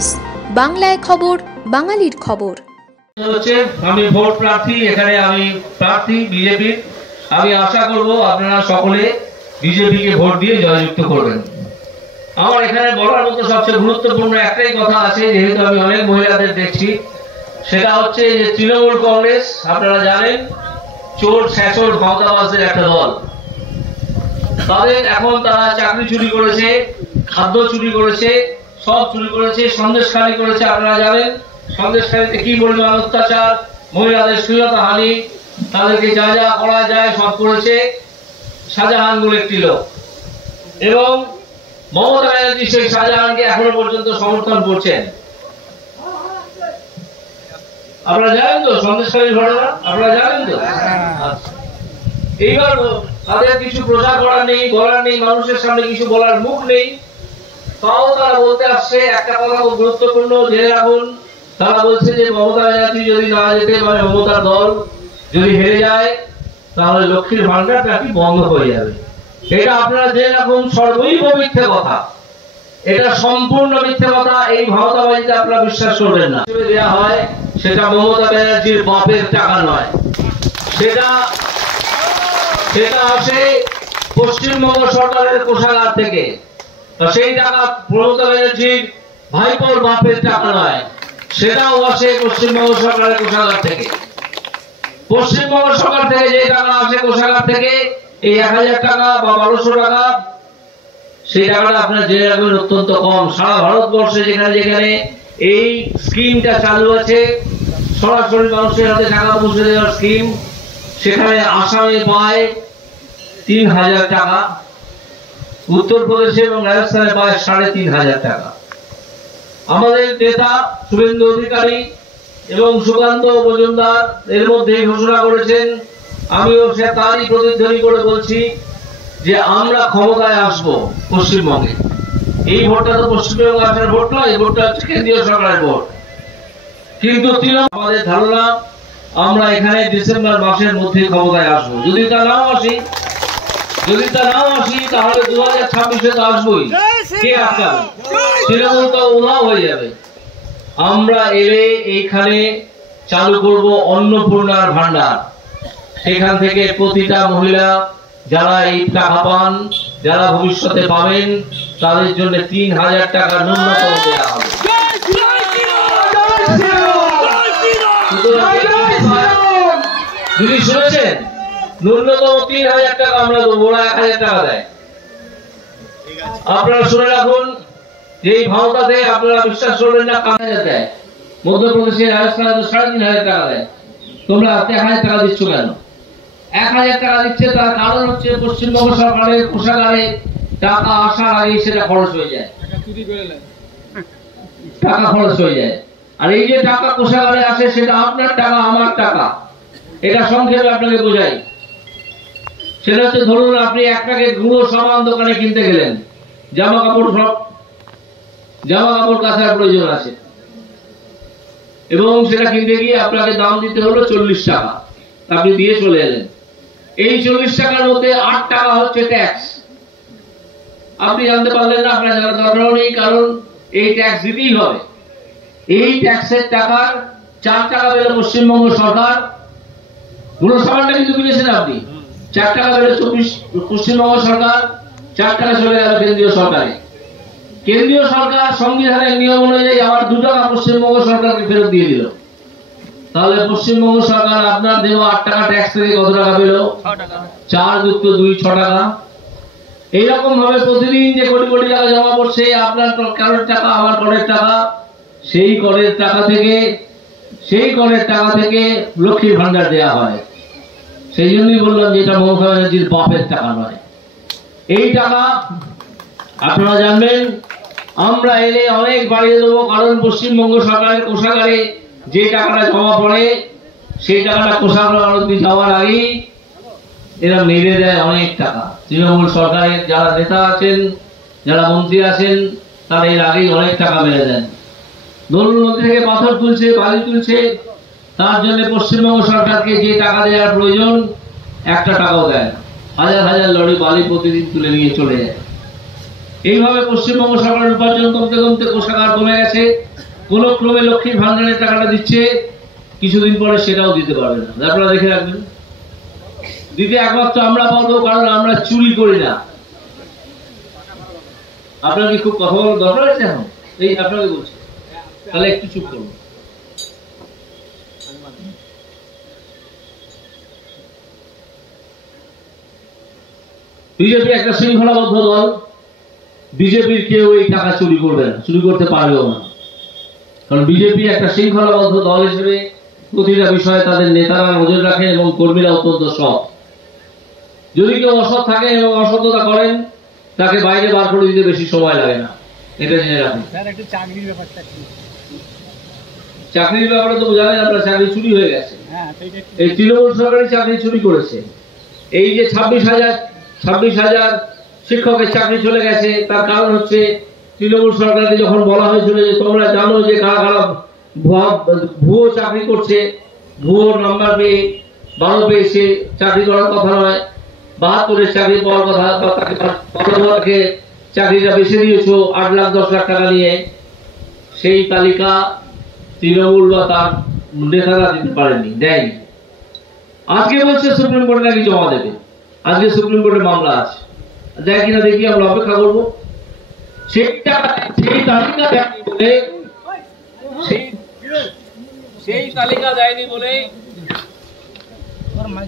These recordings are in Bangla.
নিউজ, বাংলায় খবর, বাঙালির খবর। আমি ভোট প্রার্থী, এখানে আমি প্রার্থী বিজেপির। আমি আশা করব আপনারা সকলে বিজেপিকে ভোট দিয়ে জয়যুক্ত করবেন। আমার এখানে বলার মতো সবচেয়ে গুরুত্বপূর্ণ একটাই কথা আছে, যেহেতু আমি অনেক মহিলাদের দেখছি, সেটা হচ্ছে যে তৃণমূল কংগ্রেস আপনারা জানেন চোর ছেচর ক্ষমতাবাজদের একটা দল। তাদের এখন তারা চাকরি চুরি করেছে, খাদ্য চুরি করেছে, সব চুরি করেছে, সন্দেশখালী করেছে। আপনারা জানেন সন্দেশখালীতে কি পরিমাণ অত্যাচার, মহিলাদের শ্লীলতাহানি, তাদেরকে যা যা করা যায় সব করেছে শাহজাহান বলে একটি লোক। এবং মমতা ব্যানার্জি সেই শাহজাহানকে এখনো পর্যন্ত সমর্থন করছেন। আপনারা জানেন তো সন্দেশখালীর ঘটনা, আপনারা জানেন তো। এইবার তাদের কিছু প্রচার করার নেই, বলার নেই, মানুষের সামনে কিছু বলার মুখ নেই, তাও তারা বলতে আসছে একটা কথা খুব গুরুত্বপূর্ণ, জেনে রাখুন। তারা বলছে যে মমতা ব্যানার্জি যদি না যেতে পারে, মমতার দল যদি হেরে যায়, তাহলে লক্ষ্মীর ভান্ডার নাকি বন্ধ হয়ে যাবে। এটা আপনারা জেনে রাখুন, সর্বৈব মিথ্যে কথা, এটা সম্পূর্ণ মিথ্যে কথা। এই ভাওতাবাজিতে আপনারা বিশ্বাস করবেন না। দেওয়া হয় সেটা মমতা ব্যানার্জির বাপের টাকা নয়, সেটা আসে পশ্চিমবঙ্গ সরকারের কোষাগার থেকে। সেই টাকা মমতা ব্যানার্জির ভাইপোর বাপের টাকা নয়, সেটাও আসে পশ্চিমবঙ্গ সরকারের কোষাগার থেকে। পশ্চিমবঙ্গ সরকার থেকে যে টাকা আসে কোষাগার থেকে, এই 1000 টাকা বা 1200 টাকা, সেই টাকাটা আপনার জেনে রাখবেন অত্যন্ত কম। সারা ভারতবর্ষে যেখানে যেখানে এই স্কিমটা চালু আছে, সরাসরি মানুষের হাতে টাকা পৌঁছে দেওয়ার স্কিম, সেখানে আসামে পায় 3000 টাকা, উত্তরপ্রদেশে এবং রাজস্থানে পায় 3500 টাকা। আমাদের নেতা শুভেন্দু অধিকারী এবং সুকান্ত মজুমদার এর মধ্যে ঘোষণা করেছেন, আমিও সে তারই প্রতিধ্বনি করে বলছি যে আমরা ক্ষমতায় আসব পশ্চিমবঙ্গে। এই ভোটটা তো পশ্চিমবঙ্গে আসার ভোট নয়, এই ভোটটা হচ্ছে কেন্দ্রীয় সরকারের ভোট। কিন্তু আমাদের ধারণা আমরা এখানে ডিসেম্বর মাসের মধ্যে ক্ষমতায় আসবো। যদি তা নাও আসি তাহলে 2026-এ তো আসবোই। কে আটকাবে? তৃণমূল তো উধাও হয়ে যাবে। আমরা এলে এইখানে চালু করব অন্নপূর্ণার ভান্ডার। সেখান থেকে প্রতিটা মহিলা যারা এই টাকা পান, যারা ভবিষ্যতে পাবেন, তাদের জন্য 3000 টাকা ন্যূনতম দেওয়া হবে। যদি শুনেছেন, ন্যূনতম 3000 টাকা আমরা দেবো, ওরা 1000 টাকা দেয়। আপনারা শুনে রাখুন, যে এই ভাওতাতে আপনারা বিশ্বাস করবেন না, 5000 দেয়। মধ্যপ্রদেশে, রাজস্থানে তো 3500 টাকা দেয়। তোমরা 1000 টাকা দিচ্ছ কেন? 1000 টাকা দিচ্ছে, তার কারণ হচ্ছে পশ্চিমবঙ্গ সরকারের কোষাগারে টাকা আসার আগে সেটা খরচ হয়ে যায়, টাকা খরচ হয়ে যায়। আর এই যে টাকা কোষাগারে আসে, সেটা আপনার টাকা, আমার টাকা। এটা সংক্ষেপে আপনাকে বোঝাই। সেটা হচ্ছে, ধরুন আপনি এক প্যাকেট গুঁড়ো সামান দোকানে কিনতে গেলেন, জামা কাপড় কাচার প্রয়োজন আছে, এবং সেটা কিনতে গিয়ে আপনাকে দাম দিতে হলো 40 টাকা। আপনি দিয়ে চলে এলেন। এই 40 টাকার মধ্যে 8 টাকা হচ্ছে ট্যাক্স। আপনি জানতে পারলেন না, আপনার জানার দরকার নেই, কারণ এই ট্যাক্স দিতেই হবে। এই ট্যাক্সের টাকার 4 টাকা পেল পশ্চিমবঙ্গ সরকার। গুঁড়ো সামানটা কিন্তু কিনেছেন আপনি, 4 টাকা পেল পশ্চিমবঙ্গ সরকার, 4 টাকা চলে গেল কেন্দ্রীয় সরকারে। কেন্দ্রীয় সরকার সংবিধানের নিয়ম অনুযায়ী আবার 2 টাকা পশ্চিমবঙ্গ সরকারকে ফেরত দিয়ে দিল। তাহলে পশ্চিমবঙ্গ সরকার আপনার দেওয়া 8 টাকা ট্যাক্স থেকে কত টাকা পেল? 4 যুক্ত 2 6 টাকা। এইরকম ভাবে প্রতিদিন যে কোটি কোটি টাকা জমা পড়ছে, আপনার করের টাকা, আমার করের টাকা, সেই করের টাকা থেকে লক্ষ্মীর ভান্ডার দেওয়া হয়। সেই জন্যই বললাম যে এটা মমতা ব্যানার্জির বাপের টাকা নয়। এই টাকা আপনারা জানবেন, আমরা এলে অনেক বাড়িয়ে দেবো, কারণ পশ্চিমবঙ্গ সরকারের কোষাগারে যে টাকাটা জমা পড়ে, সেই টাকাটা কোষাগার অবধি যাওয়ার আগেই এরা মেরে দেয় অনেক টাকা। তৃণমূল সরকারের যারা নেতা আছেন, যারা মন্ত্রী আছেন, তারা এর আগেই অনেক টাকা মেরে দেন। ধরুন নদী থেকে পাথর তুলছে, বালি তুলছে, তার জন্য পশ্চিমবঙ্গ সরকারকে যে টাকা দেওয়ার প্রয়োজন, 1 টাকাও দেয়। হাজার হাজার লরি বালি প্রতিদিন তুলে নিয়ে চলে যায়। এইভাবে পশ্চিমবঙ্গ সরকারের উপার্জন কমতে কমতে কোষাগার কমে গেছে। কোন ক্রমে লক্ষ্মীর ভান্ডারের টাকাটা দিচ্ছে, কিছুদিন পরে সেটাও দিতে পারবে না। আপনারা দেখে রাখবেন। দিতে একমাত্র আমরা পারবো, কারণ আমরা চুরি করি না। আপনার কি খুব কথা বলার দরকার আছে এখন? এই আপনাকে বলছি, তাহলে একটু চুপ করুন। বিজেপি একটা শৃঙ্খলাবদ্ধ দল। বিজেপির কেউ এই টাকা চুরি করবে না, চুরি করতে পারবেও না। কারণ বিজেপি একটা শৃঙ্খলাবদ্ধ দল হিসেবে প্রতিটা বিষয়ে তাদের নেতারা নজর রাখে এবং কর্মীরা অত্যন্ত সৎ। যদি কেউ অসৎ থাকে এবং অসততা করেন, তাকে বাইরে বার করে দিতে বেশি সময় লাগে না, এটা জেনে রাখুন। চাকরির ব্যাপারে তো জানেন আপনার, চাকরি চুরি হয়ে গেছে। এই তৃণমূল সরকারি চাকরি চুরি করেছে। এই যে 26,000 শিক্ষকের চাকরি চলে গেছে, তার কারণ হচ্ছে তৃণমূল সরকারকে যখন বলা হয়েছিল যে তোমরা জানো যে কারা কারা ভুয়ো চাকরি করছে, ভুয়ো নাম্বার পেয়ে 12 পেয়ে সে চাকরি করার কথা নয়, 72-এর চাকরি পাওয়ার কথা, তাকে চাকরিটা বেছে দিয়েছো 8 লাখ 10 লাখ টাকা নিয়ে, সেই তালিকা তৃণমূল বা তার নেতারা দিতে পারেনি, দেয়নি। আজকে বলছে সুপ্রিম কোর্টে নাকি জমা দেবে। আজকে সুপ্রিম কোর্টে মামলা আছে, দেয় কিনা দেখি, আমরা অপেক্ষা করবো। সেই তালিকা দেয়নি বলে, সেই তালিকা দেয়নি বলে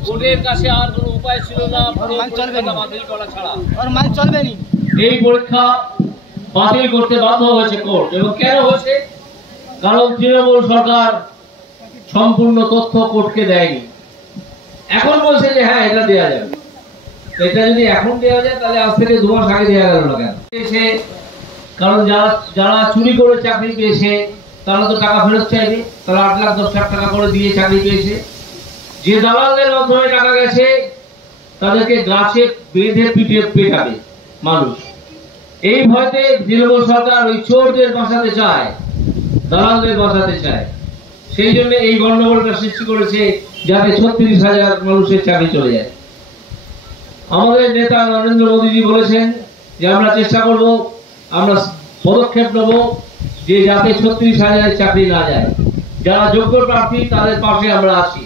কোর্টের কাছে আর কোনো উপায় ছিল না, বাতিল করা ছাড়া। এই পরীক্ষা বাতিল করতে বাধ্য হয়েছে কোর্ট। এবং কেন হয়েছে? কারণ তৃণমূল সরকার সম্পূর্ণ তথ্য কোর্টকে দেয়নি। এখন বলছে যে হ্যাঁ এটা দেওয়া যাবে। এটা যদি এখন দেওয়া যায় তাহলে আজ থেকে 2 মাস আগে দেওয়া গেল না কেন? কারণ যারা চুরি করে চাকরি পেয়েছে তারা তো টাকা ফেরত চাইবে, তারা 8 লাখ 10 লাখ টাকা করে দিয়ে চাকরি পেয়েছে। যে দালালদের মাধ্যমে টাকা গেছে তাদেরকে গাছে বেঁধে পিঠে পেটাবে মানুষ। এই ভয়তে তৃণমূল সরকার ওই চোরদের বাঁচাতে চায়, দালালদের বাঁচাতে চায়। সেই জন্য এই গন্ডগোলটা সৃষ্টি করেছে, যাতে 36,000 মানুষের চাকরি চলে যায়। আমাদের নেতা নরেন্দ্র মোদীজি বলেছেন যে আমরা চেষ্টা করব, আমরা পদক্ষেপ নেব যে যাতে 36,000 চাকরি না যায়। যারা যোগ্য প্রার্থী তাদের পাশে আমরা আছি।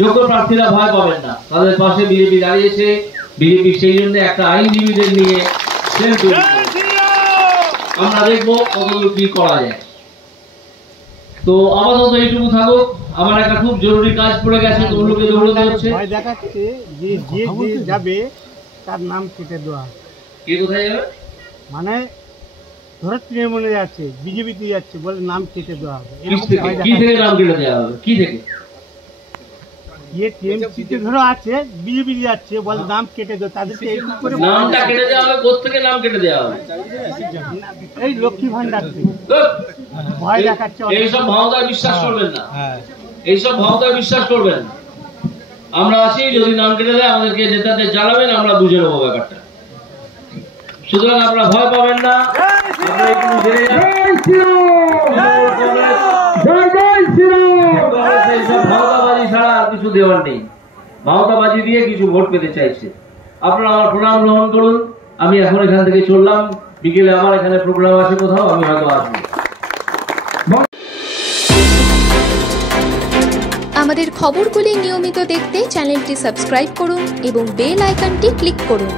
যোগ্য প্রার্থীরা ভয় পাবেন না, তাদের পাশে বিজেপি দাঁড়িয়েছে। বিজেপি সেই জন্য একটা আইনজীবীদের নিয়ে আমরা দেখবো কতদূর কি করা যায়। তো আপাতত এইটুকু থাকুক। আমার একটা খুব জরুরি কাজ পড়ে গেছে, তো লোকে দৌড়তে হচ্ছে। ভয় দেখাচ্ছে যে যাবে তার নাম কেটে দেওয়া। কে কোথায় যাবে? মানে ধরো তৃণমূলে যাচ্ছে, বিজেপিতে যাচ্ছে, বলে নাম কেটে দেওয়া হবে। কি থেকে নাম কেটে দেওয়া হবে? কি থেকে? টিএমসিতে ধরো আছে, বিজেপি যাচ্ছে, বলে নাম কেটে দেওয়া। তাদেরকে নামটা কেটে দেওয়া হবে? কোথা থেকে নাম কেটে দেওয়া হবে? এই লক্ষ্মী ভান্ডার থেকে ভয় দেখাচ্ছে। এইসব ভাওতায় বিশ্বাস করবেন না, এইসব ভাওতায় বিশ্বাস করবেন। আমরা আছি, যদি নাম কেটে দেয় আমাদেরকে নেতাদের জানাবেন, আমরা বুঝে নেবো ব্যাপারটা। সুতরাং আপনারা ভয় পাবেন না। ভাওতাবাজি ছাড়া আর কিছু দেওয়ার নেই। ভাওতাবাজি দিয়ে কিছু ভোট পেতে চাইছে। আপনারা আমার প্রণাম গ্রহণ করুন। আমি এখন এখান থেকে চললাম, বিকেলে আমার এখানে প্রোগ্রাম আছে কোথাও, আমি হয়তো আসবো। আমাদের খবরগুলি নিয়মিত দেখতে চ্যানেলটি সাবস্ক্রাইব করুন এবং বেল আইকনটি ক্লিক করুন।